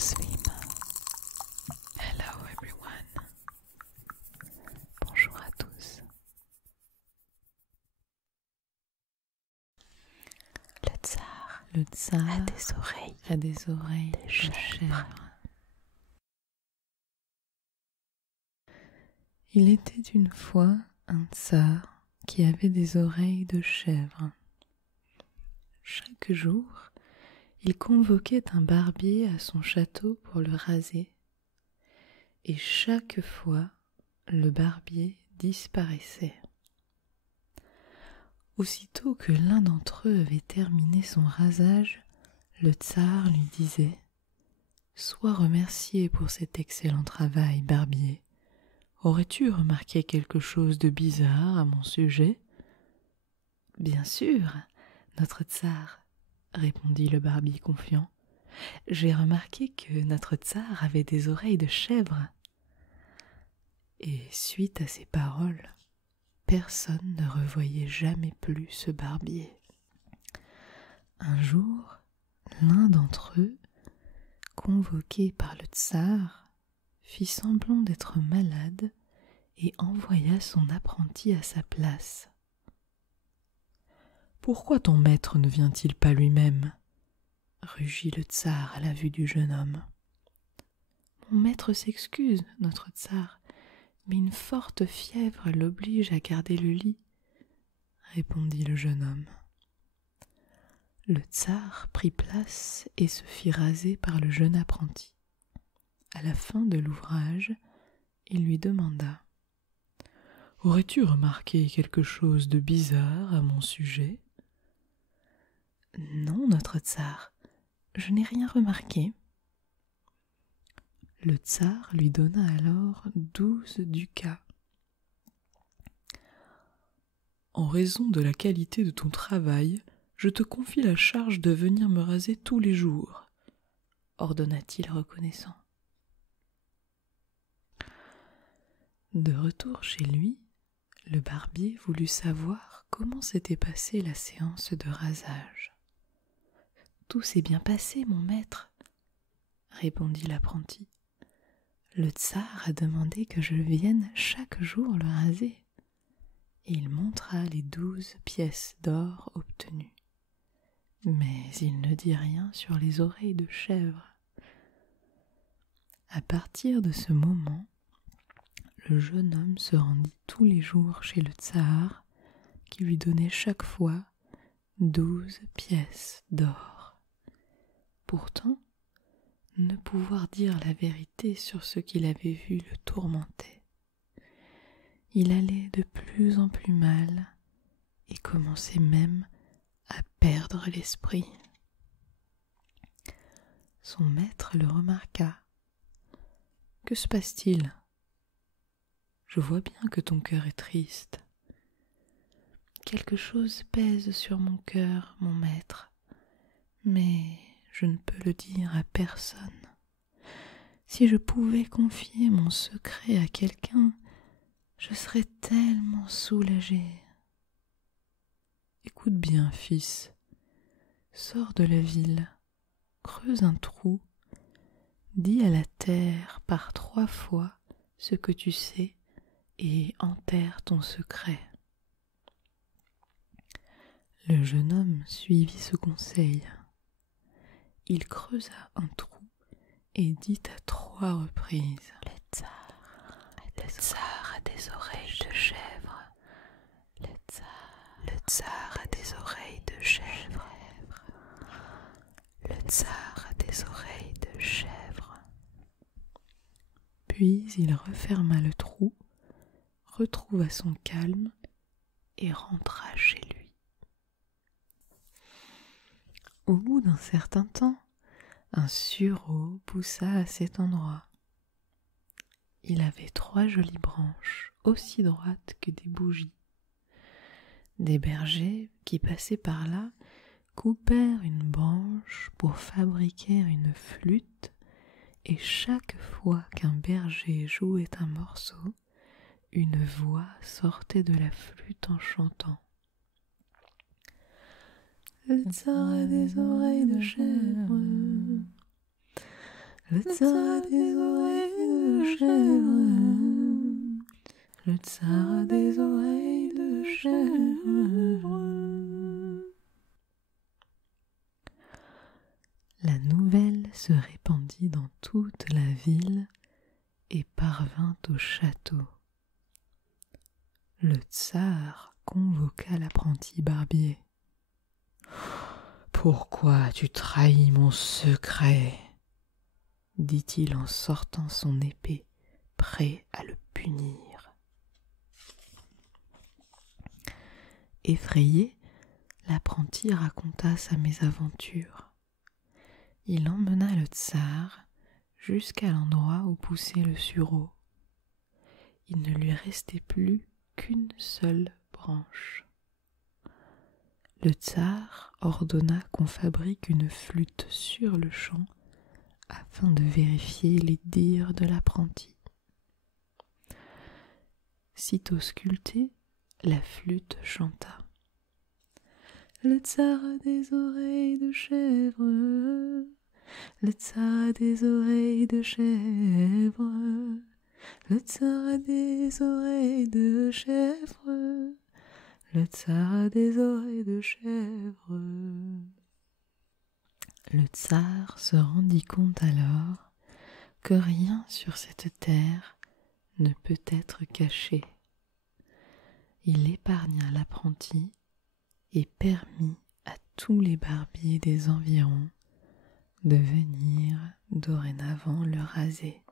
sleep. Hello everyone. Bonjour à tous. Le tsar a des oreilles de chèvre. Il était une fois un tsar qui avait des oreilles de chèvre. Chaque jour, il convoquait un barbier à son château pour le raser. Et chaque fois, le barbier disparaissait. Aussitôt que l'un d'entre eux avait terminé son rasage, le tsar lui disait « Sois remercié pour cet excellent travail, barbier. Aurais-tu remarqué quelque chose de bizarre à mon sujet ?»« Bien sûr, notre tsar, » répondit le barbier confiant. « J'ai remarqué que notre tsar avait des oreilles de chèvre. » Et suite à ces paroles, personne ne revoyait jamais plus ce barbier. Un jour, l'un d'entre eux, convoqué par le tsar, fit semblant d'être malade et envoya son apprenti à sa place. « Pourquoi ton maître ne vient-il pas lui-même » rugit le tsar à la vue du jeune homme. « Mon maître s'excuse, notre tsar, mais une forte fièvre l'oblige à garder le lit, » répondit le jeune homme. Le tsar prit place et se fit raser par le jeune apprenti. À la fin de l'ouvrage, il lui demanda « Aurais-tu remarqué quelque chose de bizarre à mon sujet ?»« Non, notre tsar, je n'ai rien remarqué. » Le tsar lui donna alors 12 ducats. « En raison de la qualité de ton travail, je te confie la charge de venir me raser tous les jours, » ordonna-t-il reconnaissant. De retour chez lui, le barbier voulut savoir comment s'était passée la séance de rasage. « Tout s'est bien passé, mon maître, » répondit l'apprenti. « Le tsar a demandé que je vienne chaque jour le raser. » Et il montra les 12 pièces d'or obtenues. Mais il ne dit rien sur les oreilles de chèvre. À partir de ce moment, le jeune homme se rendit tous les jours chez le tsar, qui lui donnait chaque fois 12 pièces d'or. Pourtant, ne pouvoir dire la vérité sur ce qu'il avait vu le tourmentait. Il allait de plus en plus mal et commençait même à perdre l'esprit. Son maître le remarqua. « Que se passe-t-il ? Je vois bien que ton cœur est triste. »« Quelque chose pèse sur mon cœur, mon maître, mais je ne peux le dire à personne. Si je pouvais confier mon secret à quelqu'un, je serais tellement soulagé. » « Écoute bien, fils, sors de la ville, creuse un trou, dis à la terre par 3 fois ce que tu sais et enterre ton secret. » Le jeune homme suivit ce conseil. Il creusa un trou et dit à 3 reprises « Le tsar a des oreilles de chèvre. Le tsar a des oreilles de chèvre. Le tsar a des oreilles de chèvre. » Puis il referma le trou, retrouva son calme et rentra chez lui. Au bout d'un certain temps, un sureau poussa à cet endroit. Il avait 3 jolies branches, aussi droites que des bougies. Des bergers qui passaient par là coupèrent une branche pour fabriquer une flûte, et chaque fois qu'un berger jouait un morceau, une voix sortait de la flûte en chantant. « Le tsar a des oreilles de chèvre. Le tsar a des oreilles de chèvre. Le tsar a des oreilles de chèvre. La nouvelle se répandit dans toute la ville et parvint au château. Le tsar convoqua l'apprenti barbier. « Pourquoi tu trahis mon secret ?» dit-il en sortant son épée, prêt à le punir. Effrayé, l'apprenti raconta sa mésaventure. Il emmena le tsar jusqu'à l'endroit où poussait le sureau. Il ne lui restait plus qu'une seule branche. Le tsar ordonna qu'on fabrique une flûte sur le champ afin de vérifier les dires de l'apprenti. Sitôt sculptée, la flûte chanta. Le tsar a des oreilles de chèvre, le tsar a des oreilles de chèvre, le tsar a des oreilles de chèvre, le tsar a des oreilles de chèvre. Le tsar se rendit compte alors que rien sur cette terre ne peut être caché. Il épargna l'apprenti et permit à tous les barbiers des environs de venir dorénavant le raser.